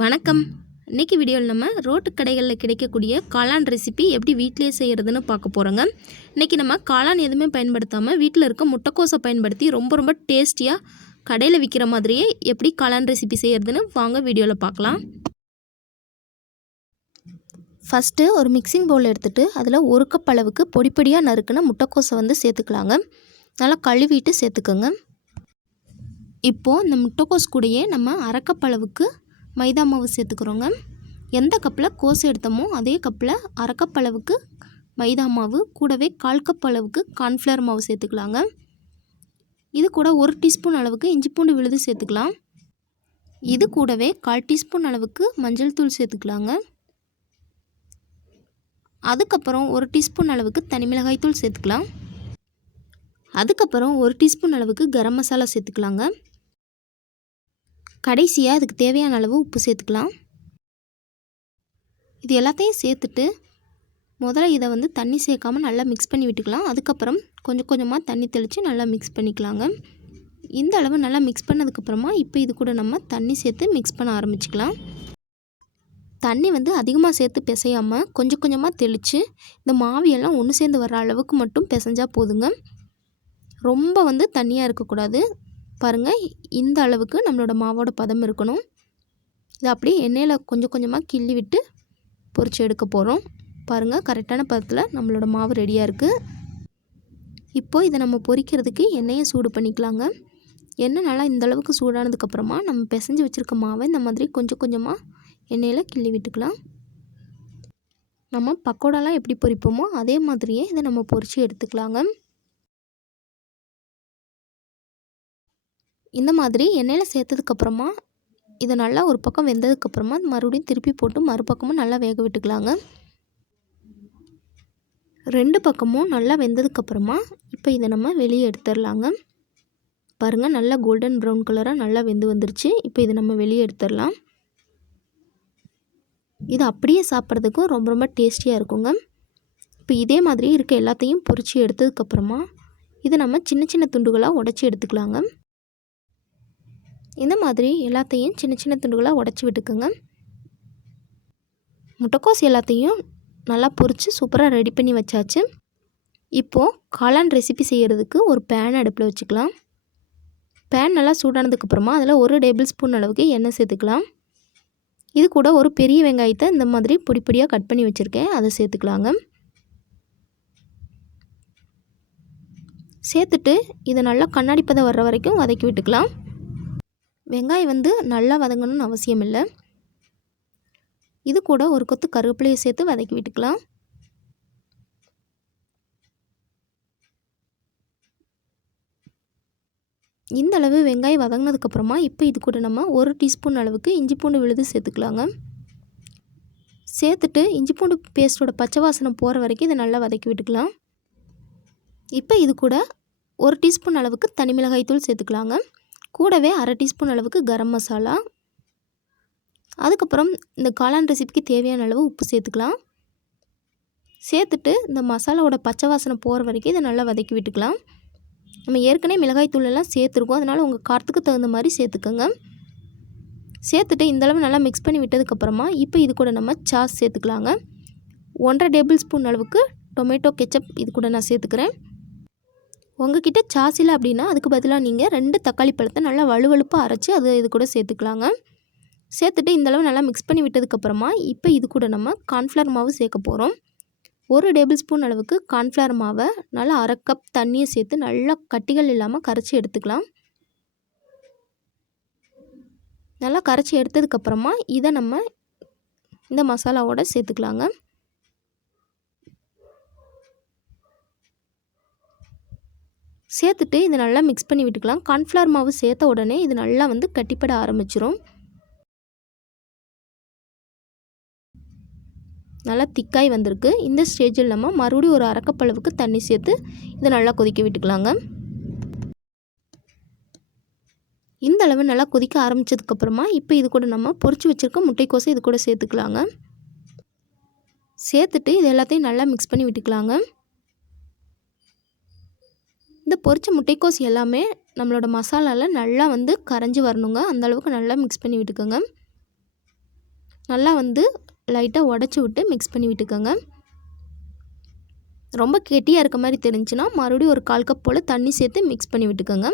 வணக்கம். இன்றைக்கி வீடியோவில் நம்ம ரோட்டு கடைகளில் கிடைக்கக்கூடிய காளான் ரெசிபி எப்படி வீட்டிலே செய்கிறதுன்னு பார்க்க போகிறோங்க. இன்றைக்கி நம்ம காளான் எதுவுமே பயன்படுத்தாமல் வீட்டில் இருக்க முட்டைக்கோஸை பயன்படுத்தி ரொம்ப டேஸ்டியாக கடையில் விற்கிற மாதிரியே எப்படி காளான் ரெசிபி செய்கிறதுன்னு வாங்க வீடியோவில் பார்க்கலாம். ஃபஸ்ட்டு ஒரு மிக்சிங் பவுல் எடுத்துகிட்டு அதில் ஒரு கப் அளவுக்கு பொடியாக நறுக்குன முட்டைக்கோஸை சேர்த்துக்கலாங்க. நல்லா கழுவிட்டு சேர்த்துக்கோங்க. இப்போது இந்த முட்டைக்கோஸ் கூடயே நம்ம அரை கப் அளவுக்கு மைதா மாவு சேர்த்துக்கிறோங்க. எந்த கப்பில் கோஸ் எடுத்தோமோ அதே கப்பில் அரை கப் அளவுக்கு மைதா மாவு கூடவே 1/4 கப் அளவுக்கு கார்ன்ஃப்ளவர் மாவு சேர்த்துக்கலாங்க. இது கூட 1 டீஸ்பூன் அளவுக்கு இஞ்சி பூண்டு விழுது சேர்த்துக்கலாம். இது கூடவே 1/4 டீஸ்பூன் அளவுக்கு மஞ்சள் தூள் சேர்த்துக்கலாங்க. அதுக்கப்புறம் 1 டீஸ்பூன் அளவுக்கு தனி மிளகாய் தூள் சேர்த்துக்கலாம். அதுக்கப்புறம் 1 டீஸ்பூன் அளவுக்கு கரம் மசாலா சேர்த்துக்கலாங்க. கடைசியாக அதுக்கு தேவையான அளவு உப்பு சேர்த்துக்கலாம். இது எல்லாத்தையும் சேர்த்துட்டு முதல்ல இதை தண்ணி சேர்க்காமல் நல்லா மிக்ஸ் பண்ணி விட்டுக்கலாம். அதுக்கப்புறம் கொஞ்சமாக தண்ணி தெளித்து நல்லா மிக்ஸ் பண்ணிக்கலாங்க. இந்த அளவு நல்லா மிக்ஸ் பண்ணதுக்கப்புறமா இப்போ இது கூட நம்ம தண்ணி சேர்த்து மிக்ஸ் பண்ண ஆரம்பிச்சிக்கலாம். தண்ணி அதிகமாக சேர்த்து பிசையாமல் கொஞ்சமாக தெளித்து இந்த மாவியெல்லாம் ஒன்று சேர்ந்து வர அளவுக்கு மட்டும் பிசைஞ்சால் போதுங்க. ரொம்ப தண்ணியாக இருக்கக்கூடாது. பாருங்கள், இந்த அளவுக்கு நம்மளோட மாவோட பதம் இருக்கணும். இதை அப்படியே எண்ணெயில் கொஞ்சமாக கிள்ளி விட்டு பொரிச்சு எடுக்க போகிறோம். பாருங்கள், கரெக்டான பதத்தில் நம்மளோட மாவு ரெடியாக இருக்குது. இப்போது இதை நம்ம பொரிக்கிறதுக்கு எண்ணெயை சூடு பண்ணிக்கலாங்க. எண்ணெய் நல்லா இந்த அளவுக்கு சூடானதுக்கப்புறமா நம்ம பிசைஞ்சு வச்சுருக்க மாவை இந்த மாதிரி கொஞ்சமாக எண்ணெயில் கிள்ளி விட்டுக்கலாம். நம்ம பக்கோடாலாம் எப்படி பொரிப்போமோ அதே மாதிரியே இதை நம்ம பொரித்து எடுத்துக்கலாங்க. இந்த மாதிரி எண்ணெயில் சேர்த்ததுக்கப்புறமா இதை நல்லா ஒரு பக்கம் வெந்ததுக்கப்புறமா மறுபடியும் திருப்பி போட்டு மறுபக்கமும் நல்லா வேக விட்டுக்கலாங்க. 2 பக்கமும் நல்லா வெந்ததுக்கப்புறமா இப்போ இதை நம்ம வெளியே எடுத்துடலாங்க. பாருங்கள், நல்லா கோல்டன் ப்ரௌன் கலராக நல்லா வெந்து வந்துருச்சு. இப்போ இதை நம்ம வெளியே எடுத்துடலாம். இது அப்படியே சாப்பிட்றதுக்கும் ரொம்ப டேஸ்டியாக இருக்குங்க. இப்போ இதே மாதிரி இருக்க எல்லாத்தையும் பொரித்து எடுத்ததுக்கப்புறமா இதை நம்ம சின்ன துண்டுகளாக உடச்சி எடுத்துக்கலாங்க. இந்த மாதிரி எல்லாத்தையும் சின்ன துண்டுகளாக உடச்சி விட்டுக்குங்க. முட்டைக்கோஸ் எல்லாத்தையும் நல்லா பொரித்து சூப்பராக ரெடி பண்ணி வச்சாச்சு. இப்போது காளான் ரெசிபி செய்கிறதுக்கு ஒரு பேன் அடுப்பில் வச்சுக்கலாம். பேன் நல்லா சூடானதுக்கப்புறமா அதில் 1 டேபிள் ஸ்பூன் அளவுக்கு எண்ணெய் சேர்த்துக்கலாம். இது கூட ஒரு பெரிய வெங்காயத்தை இந்த மாதிரி பொடியாக கட் பண்ணி வச்சுருக்கேன், அதை சேர்த்துக்கலாங்க. சேர்த்துட்டு இதை நல்லா கண்ணாடி பதம் வர்ற வரைக்கும் வதக்கி விட்டுக்கலாம். வெங்காயம் நல்லா வதங்கணும்னு அவசியம் இல்லை. இது கூட ஒரு கொத்து கருவேப்பிலையை சேர்த்து வதக்கி விட்டுக்கலாம். இந்த அளவு வெங்காயம் வதங்கினதுக்கப்புறமா இப்போ இது கூட நம்ம 1 டீஸ்பூன் அளவுக்கு இஞ்சி பூண்டு விழுது சேர்த்துக்கலாங்க. சேர்த்துட்டு இஞ்சி பூண்டு பேஸ்ட்டோட பச்சை வாசனை போகிற வரைக்கும் இதை நல்லா வதக்கி விட்டுக்கலாம். இப்போ இது கூட 1 டீஸ்பூன் அளவுக்கு தனி மிளகாய் தூள் சேர்த்துக்கலாங்க. கூடவே அரை டீஸ்பூன் அளவுக்கு கரம் மசாலா. அதுக்கப்புறம் இந்த காளான் ரெசிபிக்கு தேவையான அளவு உப்பு சேர்த்துக்கலாம். சேர்த்துட்டு இந்த மசாலாவோட பச்சை வாசனை போகிற வரைக்கும் இதை நல்லா வதக்கி விட்டுக்கலாம். நம்ம ஏற்கனவே மிளகாய் தூளெல்லாம் சேர்த்துருக்கோம், அதனால் உங்கள் காரத்துக்கு தகுந்த மாதிரி சேர்த்துக்கோங்க. சேர்த்துட்டு இந்தளவு நல்லா மிக்ஸ் பண்ணி விட்டதுக்கப்புறமா இப்போ இது கூட நம்ம சாஸ் சேர்த்துக்கலாங்க. 1.5 டேபிள் ஸ்பூன் அளவுக்கு டொமேட்டோ கெச்சப் இது கூட நான் சேர்த்துக்கிறேன். உங்ககிட்ட சாஸ் இல்லை அப்படின்னா அதுக்கு பதிலாக நீங்கள் 2 தக்காளி பழத்தை நல்லா வலுவலுப்பாக அரைச்சி அது இது கூட சேர்த்துக்கலாங்க. சேர்த்துட்டு இந்தளவு நல்லா மிக்ஸ் பண்ணி விட்டதுக்கப்புறமா இப்போ இது கூட நம்ம கார்ன்ஃப்ளவர் மாவு சேர்க்க போகிறோம். 1 டேபிள் ஸ்பூன் அளவுக்கு கார்ன்ஃப்ளவர் மாவை நல்லா அரை கப் தண்ணியை சேர்த்து நல்லா கட்டிகள் இல்லாமல் கரைச்சி எடுத்துக்கலாம். நல்லா கரைச்சி எடுத்ததுக்கப்புறமா இதை நம்ம இந்த மசாலாவோட சேர்த்துக்கலாங்க. சேர்த்துட்டு இதை நல்லா மிக்ஸ் பண்ணி விட்டுக்கலாம். கார்ன்ஃப்ளவர் மாவு சேர்த்த உடனே இது நல்லா கட்டிப்பட ஆரம்பிச்சிரும். நல்லா திக்காய் வந்திருக்கு. இந்த ஸ்டேஜில் நம்ம மறுபடியும் ஒரு அரை கப் அளவுக்கு தண்ணி சேர்த்து இதை நல்லா கொதிக்க விட்டுக்கலாங்க. இந்த அளவு நல்லா கொதிக்க ஆரம்பித்ததுக்கப்புறமா இப்போ இது கூட நம்ம பொரிச்சு வச்சுருக்க முட்டைக்கோசை இது கூட சேர்த்துக்கலாங்க. சேர்த்துட்டு இது எல்லாத்தையும் நல்லா மிக்ஸ் பண்ணி விட்டுக்கலாங்க. இந்த பொரிச்ச முட்டைக்கோஸ் எல்லாமே நம்மளோட மசாலாவில் நல்லா கரைஞ்சி வரணுங்க. அந்தளவுக்கு நல்லா மிக்ஸ் பண்ணி விட்டுக்கோங்க. நல்லா வந்து லைட்டாக உடச்சி விட்டு மிக்ஸ் பண்ணி விட்டுக்கோங்க. ரொம்ப கெட்டியாக இருக்க மாதிரி தெரிஞ்சுன்னா மறுபடியும் ஒரு 1/4 கப் போல் தண்ணி சேர்த்து மிக்ஸ் பண்ணி விட்டுக்கோங்க.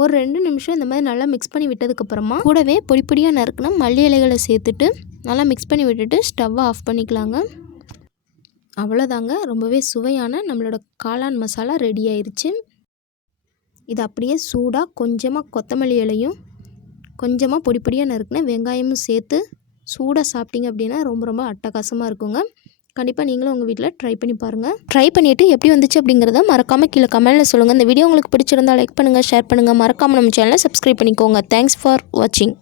ஒரு 2 நிமிஷம் இந்த மாதிரி நல்லா மிக்ஸ் பண்ணி விட்டதுக்கப்புறமா கூடவே பொடி பொடியாக நறுக்கின மல்லி இலைகளை சேர்த்துட்டு நல்லா மிக்ஸ் பண்ணி விட்டுட்டு ஸ்டவ்வை ஆஃப் பண்ணிக்கலாங்க. அவ்வளோதாங்க, ரொம்பவே சுவையான நம்மளோட காளான் மசாலா ரெடி ஆயிடுச்சு. இது அப்படியே சூடாக கொஞ்சமாக கொத்தமல்லி இலையும் கொஞ்சமாக பொடி பொடியாக நறுக்கின வெங்காயமும் சேர்த்து சூடாக சாப்பிட்டீங்க அப்படின்னா ரொம்ப ரொம்ப அட்டகாசமாக இருக்குங்க. கண்டிப்பாக நீங்களும் உங்கள் வீட்டில் ட்ரை பண்ணி பாருங்கள். ட்ரை பண்ணிவிட்டு எப்படி வந்துச்சு அப்படிங்கிறத மறக்காமல் கீழே கமெண்ட்டில் சொல்லுங்கள். இந்த வீடியோ உங்களுக்கு பிடிச்சிருந்தால் லைக் பண்ணுங்கள், ஷேர் பண்ணுங்கள், மறக்காமல் நம்ம சேனலை சப்ஸ்கிரைப் பண்ணிக்கோங்க. தேங்க்ஸ் ஃபார் வாட்சிங்.